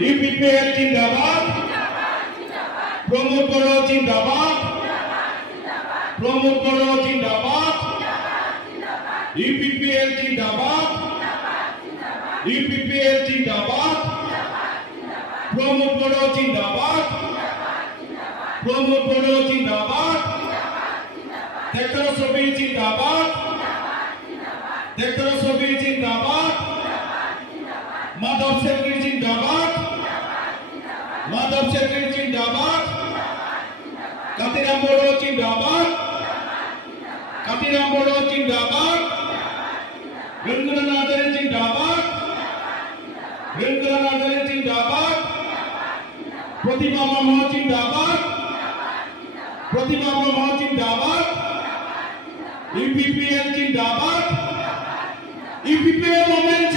ইউপিপিএল জিন্দাবাদ, প্রমোদ বড় জিন্দাবাদ, প্রমোদ বড় জিন্দাবাদ, ইউপিপিএল জিন্দাবাদ, ইউপিপিএল জিন্দাবাদ, প্রমোদ বড় জিন্দাবাদ, প্রমোদ বড় জিন্দাবাদ, ডক্টর সবির জিন্দাবাদ, ডক্টর সবির জিন্দাবাদ, মাধব শেখর জিন্দাবাদ, মাধব শেখর জিন্দাবাদ, কাতিরাম বড় জিন্দাবাদ, কাতিরাম বড় জিন্দাবাদ, রবীন্দ্রনাথ জিন্দাবাদ, রবীন্দ্রনাথ জিন্দাবাদ, প্রতিমা ব্রহ্ম জিন্দাবাদ, প্রতিমা ব্রহ্ম জিন্দাবাদ, ইউপিপিএল জিন্দাবাদ, ইউপিপিএল মুভমেন্ট